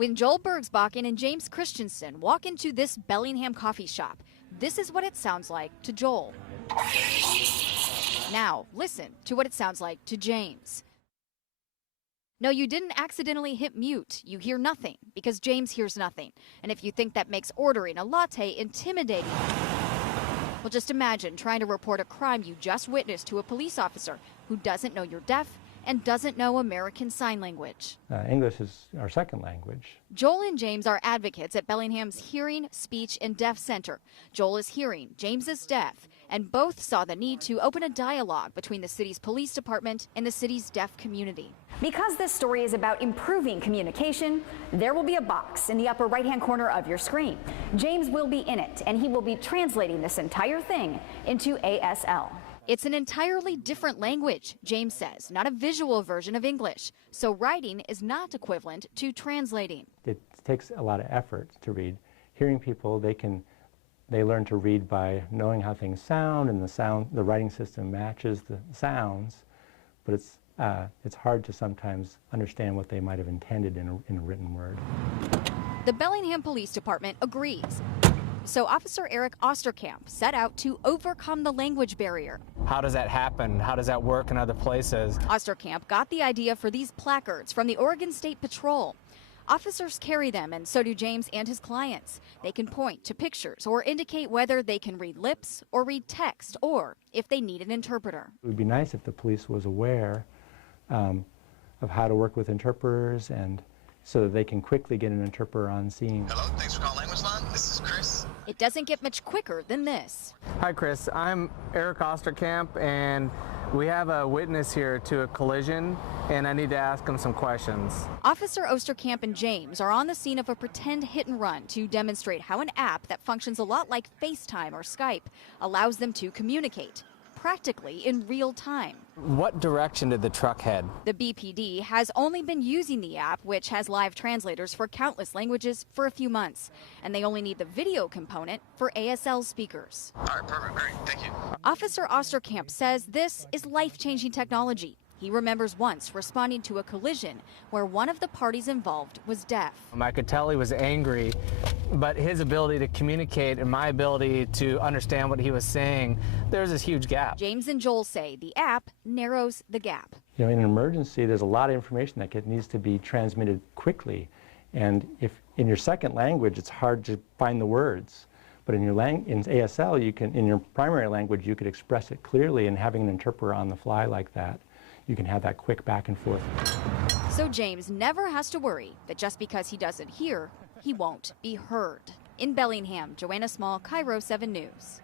When Joel Bergsbakken and James Christensen walk into this Bellingham coffee shop, this is what it sounds like to Joel. Now, listen to what it sounds like to James. No, you didn't accidentally hit mute. You hear nothing because James hears nothing. And if you think that makes ordering a latte intimidating, well, just imagine trying to report a crime you just witnessed to a police officer who doesn't know you're deaf and doesn't know American Sign Language. English is our second language. Joel and James are advocates at Bellingham's Hearing, Speech, and Deaf Center. Joel is hearing, James is deaf, and both saw the need to open a dialogue between the city's police department and the city's deaf community. Because this story is about improving communication, there will be a box in the upper right-hand corner of your screen. James will be in it, and he will be translating this entire thing into ASL. It's an entirely different language, James says, not a visual version of English. So writing is not equivalent to translating. It takes a lot of effort to read. Hearing people, they learn to read by knowing how things sound, and the writing system matches the sounds, but it's hard to sometimes understand what they might have intended in a written word. The Bellingham Police Department agrees. So Officer Eric Osterkamp set out to overcome the language barrier. How does that happen? How does that work in other places? Osterkamp got the idea for these placards from the Oregon State Patrol. Officers carry them, and so do James and his clients. They can point to pictures or indicate whether they can read lips or read text, or if they need an interpreter. It would be nice if the police was aware of how to work with interpreters, and so that they can quickly get an interpreter on scene. Hello, thanks for calling Language Line. This is Chris. It doesn't get much quicker than this. Hi, Chris. I'm Eric Osterkamp, and we have a witness here to a collision, and I need to ask him some questions. Officer Osterkamp and James are on the scene of a pretend hit and run to demonstrate how an app that functions a lot like FaceTime or Skype allows them to communicate, practically in real time. What direction did the truck head? The BPD has only been using the app, which has live translators for countless languages, for a few months, and they only need the video component for ASL speakers. All right, perfect, great, thank you. Officer Osterkamp says this is life-changing technology. He remembers once responding to a collision where one of the parties involved was deaf. I could tell he was angry, but his ability to communicate and my ability to understand what he was saying, there's this huge gap. James and Joel say the app narrows the gap. You know, in an emergency, there's a lot of information that needs to be transmitted quickly. And if in your second language, it's hard to find the words. But in ASL, in your primary language, you could express it clearly, and having an interpreter on the fly like that, you can have that quick back and forth. So James never has to worry that just because he doesn't hear, he won't be heard. In Bellingham, Joanna Small, Cairo 7 News.